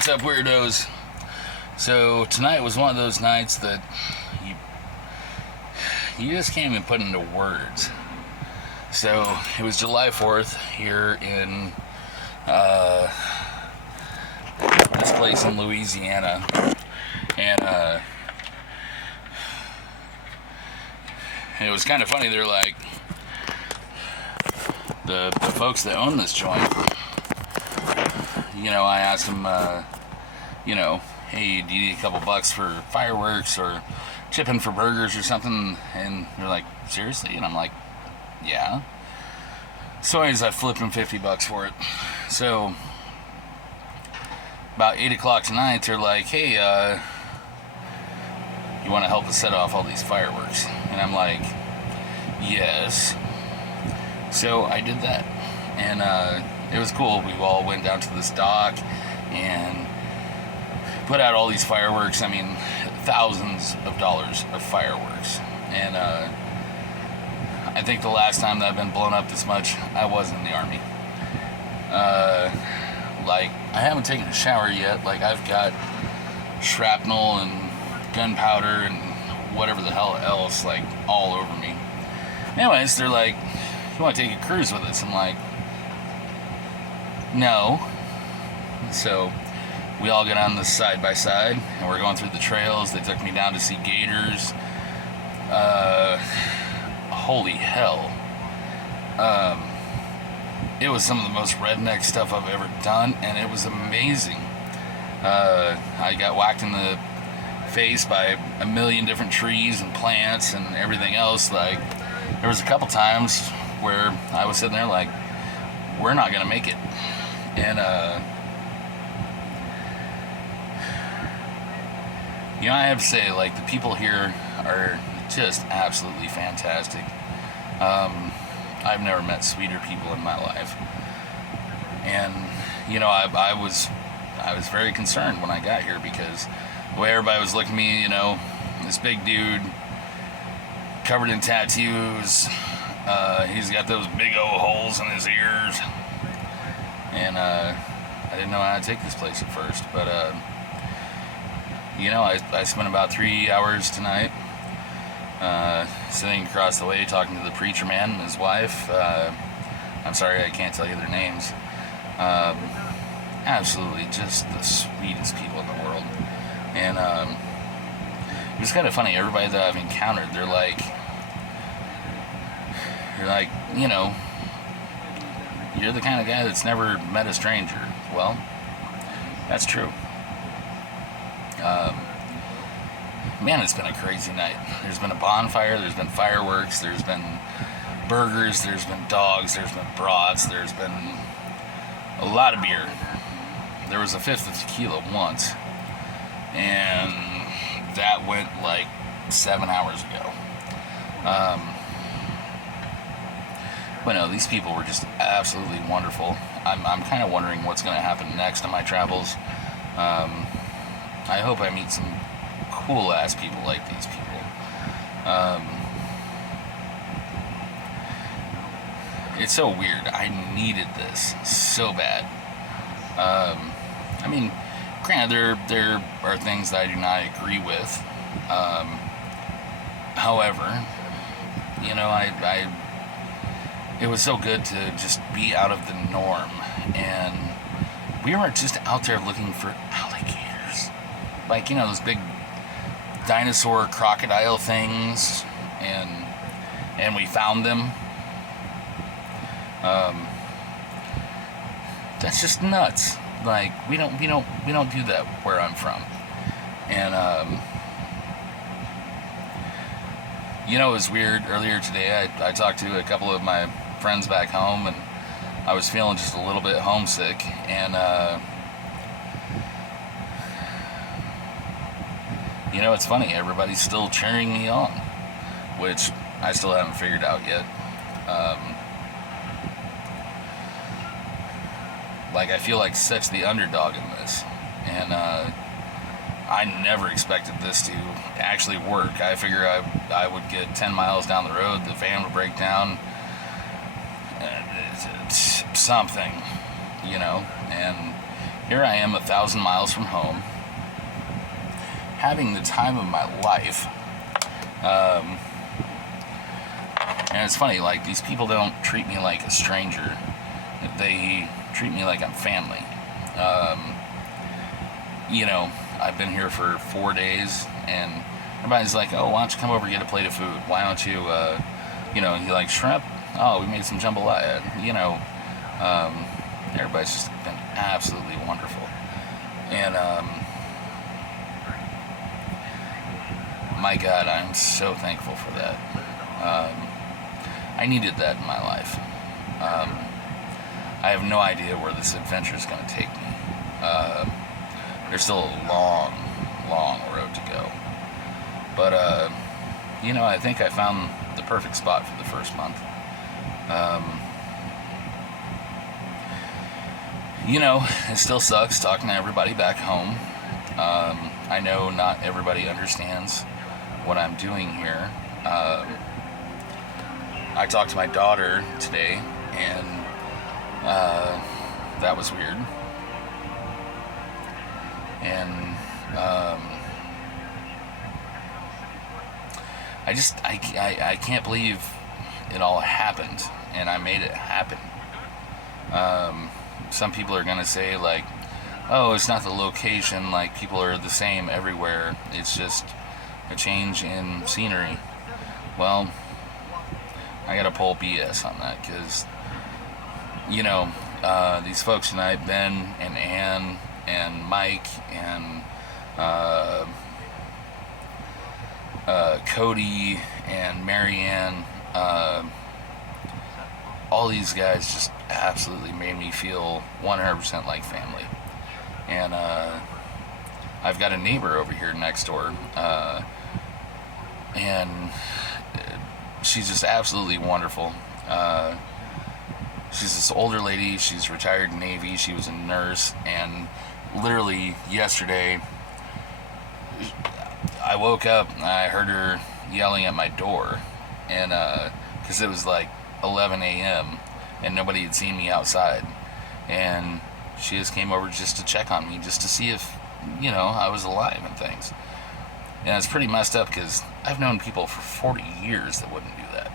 What's up, weirdos? So tonight was one of those nights that you just can't even put into words. So it was July 4th here in this place in Louisiana, and it was kind of funny. They're like, the folks that own this joint, I asked them, hey, do you need a couple bucks for fireworks or chipping for burgers or something? And they're like, seriously? And I'm like, yeah. So anyways, I flipped them $50 for it. So about 8 o'clock tonight, they're like, hey, you want to help us set off all these fireworks? And I'm like, yes. So I did that, and it was cool. We all went down to this dock and put out all these fireworks. I mean, thousands of dollars of fireworks. And I think the last time that I've been blown up this much, I was in the Army. I haven't taken a shower yet. I've got shrapnel and gunpowder and whatever the hell else, all over me. Anyways, they're like, you want to take a cruise with us? I'm like, no. So we all get on this side by side, and we're going through the trails. They took me down to see gators. Holy hell. It was some of the most redneck stuff I've ever done, and it was amazing. I got whacked in the face by a million different trees and plants and everything else. There was a couple times where I was sitting there like, we're not gonna make it. And I have to say, the people here are just absolutely fantastic. I've never met sweeter people in my life. And I was very concerned when I got here, because the way everybody was looking at me, this big dude covered in tattoos, he's got those big old holes in his ears, and I didn't know how to take this place at first, but I spent about 3 hours tonight sitting across the way talking to the preacher man and his wife. I'm sorry I can't tell you their names. Absolutely just the sweetest people in the world. And it was kind of funny. Everybody that I've encountered, they're like, you're the kind of guy that's never met a stranger. Well, that's true. Man, it's been a crazy night. There's been a bonfire, there's been fireworks, there's been burgers, there's been dogs, there's been brats, there's been a lot of beer. There was a fifth of tequila once, and that went 7 hours ago. But no, these people were just absolutely wonderful. I'm kind of wondering what's going to happen next on my travels. I hope I meet some cool ass people like these people. It's so weird. I needed this so bad. Granted, there are things that I do not agree with. However, it was so good to just be out of the norm, and we weren't just out there looking for alligators, those big dinosaur crocodile things, and we found them. That's just nuts. We don't do that where I'm from. And it was weird. Earlier today, I talked to a couple of my friends back home, and I was feeling just a little bit homesick, and it's funny, everybody's still cheering me on, which I still haven't figured out yet. I feel like such the underdog in this, and I never expected this to actually work. I figure I would get 10 miles down the road, the van would break down, something, you know, and here I am 1,000 miles from home, having the time of my life. And it's funny, like, these people don't treat me like a stranger. They treat me like I'm family. You know, I've been here for 4 days, and everybody's like, oh, why don't you come over and get a plate of food? Why don't you, you know, you like shrimp? Oh, we made some jambalaya. You know, everybody's just been absolutely wonderful. And, my God, I'm so thankful for that. I needed that in my life. I have no idea where this adventure is going to take me. There's still a long, long road to go. But, you know, I think I found the perfect spot for the first month. You know, it still sucks talking to everybody back home. I know not everybody understands what I'm doing here. I talked to my daughter today, and that was weird. And I can't believe it all happened, and I made it happen. Some people are gonna say, like, oh, it's not the location, like, people are the same everywhere, it's just a change in scenery. Well, I gotta pull BS on that, because, you know, these folks tonight, Ben and Ann and Mike and Cody and Marianne, all these guys just absolutely made me feel 100% like family. And I've got a neighbor over here next door, and she's just absolutely wonderful. She's this older lady. She's retired Navy. She was a nurse, and literally yesterday, I woke up and I heard her yelling at my door, and because it was like 11 a.m. and nobody had seen me outside, and she just came over just to check on me, just to see if, you know, I was alive and things. And it's pretty messed up, because I've known people for 40 years that wouldn't do that.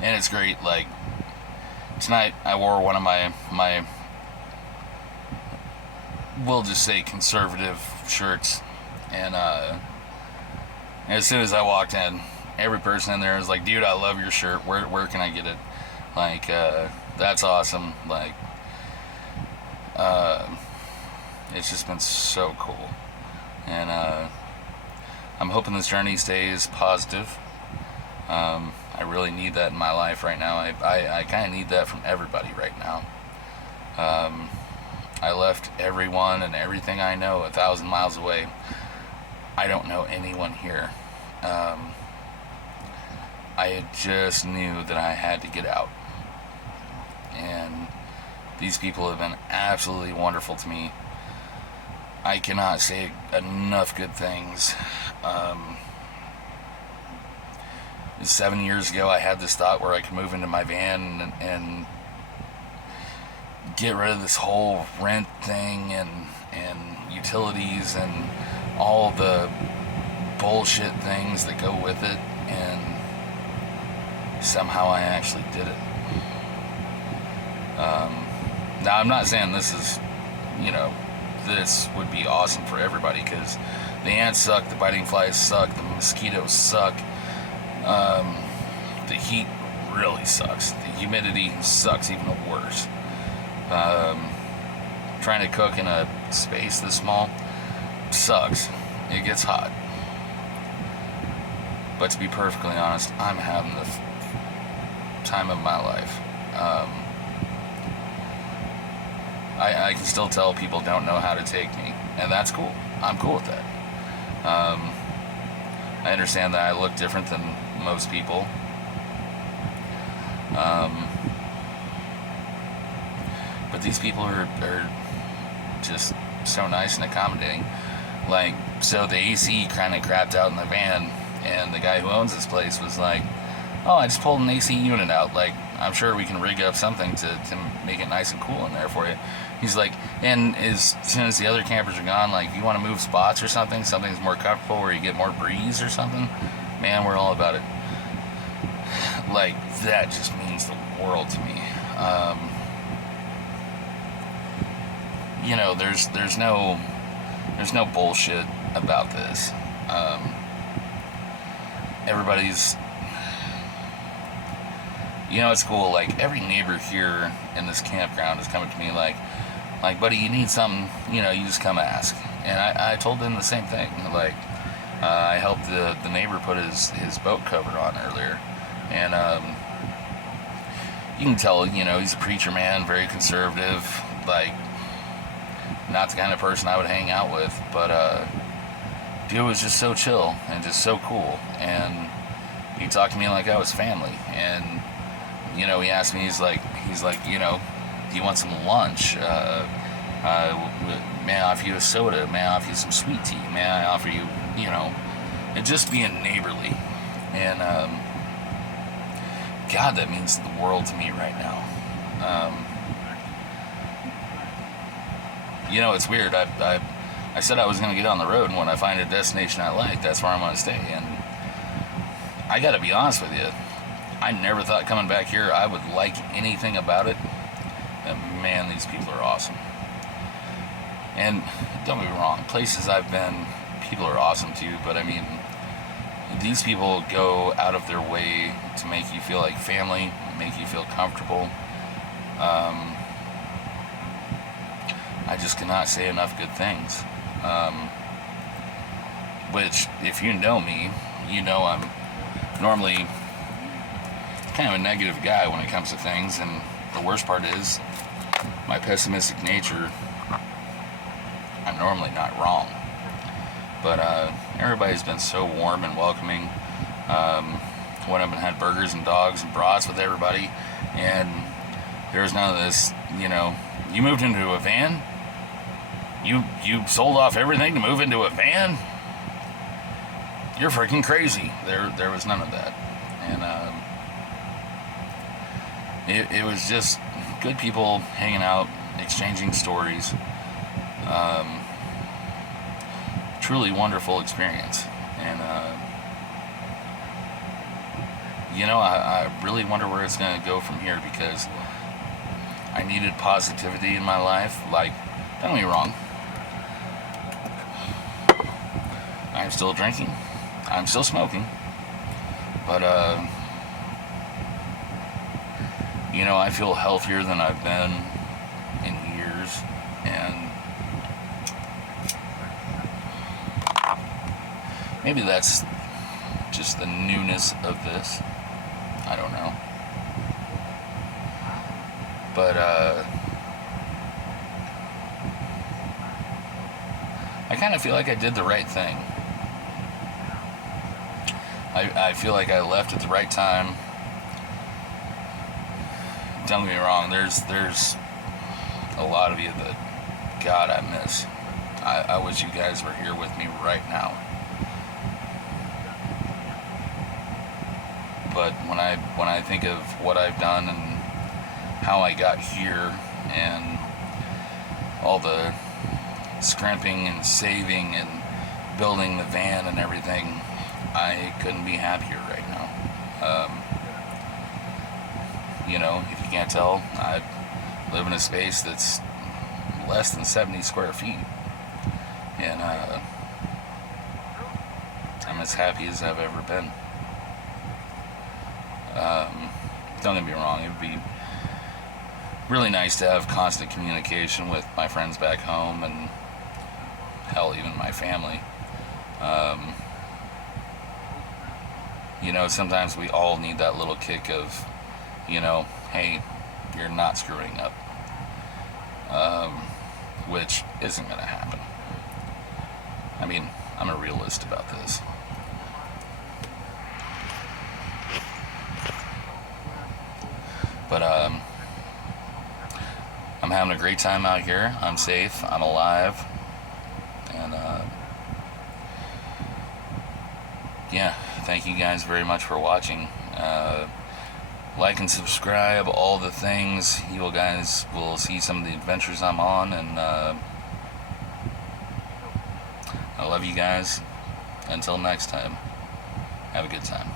And it's great. Like, tonight I wore one of my we'll just say conservative shirts, and as soon as I walked in, every person in there was like, dude, I love your shirt, where can I get it? Like, that's awesome. Like, it's just been so cool. And I'm hoping this journey stays positive. I really need that in my life right now. I kind of need that from everybody right now. I left everyone and everything I know 1,000 miles away. I don't know anyone here. I just knew that I had to get out. And these people have been absolutely wonderful to me. I cannot say enough good things. 7 years ago, I had this thought where I could move into my van and get rid of this whole rent thing and utilities and all the bullshit things that go with it, and somehow I actually did it. Now, I'm not saying this is, you know, this would be awesome for everybody, because the ants suck, the biting flies suck, the mosquitoes suck, the heat really sucks, the humidity sucks even worse. Trying to cook in a space this small sucks. It gets hot. But to be perfectly honest, I'm having the time of my life. I can still tell people don't know how to take me, and that's cool. I'm cool with that. I understand that I look different than most people. But these people are just so nice and accommodating. Like, so the AC kind of crapped out in the van, and the guy who owns this place was like, oh, I just pulled an AC unit out. Like, I'm sure we can rig up something to make it nice and cool in there for you. He's like, and as soon as the other campers are gone, like, you want to move spots or something, something's more comfortable where you get more breeze or something, man, we're all about it. Like, that just means the world to me. You know, there's no bullshit about this. Everybody's, you know, it's cool. Like, every neighbor here in this campground is coming to me like, buddy, you need something, you know, you just come ask. And I told them the same thing. Like, I helped the neighbor put his boat cover on earlier, and you can tell, you know, he's a preacher man, very conservative, like, not the kind of person I would hang out with, but dude was just so chill and just so cool, and he talked to me like I was family. And you know, he asked me, he's like, you know, do you want some lunch? May I offer you a soda? May I offer you some sweet tea? May I offer you, you know, and just being neighborly. And God, that means the world to me right now. You know, it's weird. I said I was going to get on the road, and when I find a destination I like, that's where I'm going to stay. And I got to be honest with you, I never thought coming back here I would like anything about it. And man, these people are awesome. And don't get me wrong, places I've been, people are awesome too, but I mean, these people go out of their way to make you feel like family, make you feel comfortable. I just cannot say enough good things. Which, if you know me, you know I'm normally kind of a negative guy when it comes to things, and the worst part is my pessimistic nature. I'm normally not wrong, but everybody's been so warm and welcoming. Went up and had burgers and dogs and brats with everybody, and there was none of this, you know, you moved into a van? You sold off everything to move into a van? You're freaking crazy. There was none of that. And it was just good people hanging out, exchanging stories. Truly wonderful experience. And you know, I really wonder where it's going to go from here, because I needed positivity in my life. Like, don't get me wrong, I'm still drinking, I'm still smoking, but you know, I feel healthier than I've been in years, and maybe that's just the newness of this, I don't know. But I kind of feel like I did the right thing. I feel like I left at the right time. Don't get me wrong, there's a lot of you that, God, I miss. I wish you guys were here with me right now. But when I think of what I've done and how I got here, and all the scrimping and saving and building the van and everything, I couldn't be happier right now. You know, if you can't tell, I live in a space that's less than 70 square feet, and I'm as happy as I've ever been. Don't get me wrong, it would be really nice to have constant communication with my friends back home, and hell, even my family. You know, sometimes we all need that little kick of, you know, hey, you're not screwing up, which isn't going to happen. I mean, I'm a realist about this. But I'm having a great time out here. I'm safe, I'm alive, and yeah, thank you guys very much for watching. like and subscribe, all the things. You guys will see some of the adventures I'm on, and I love you guys. Until next time, have a good time.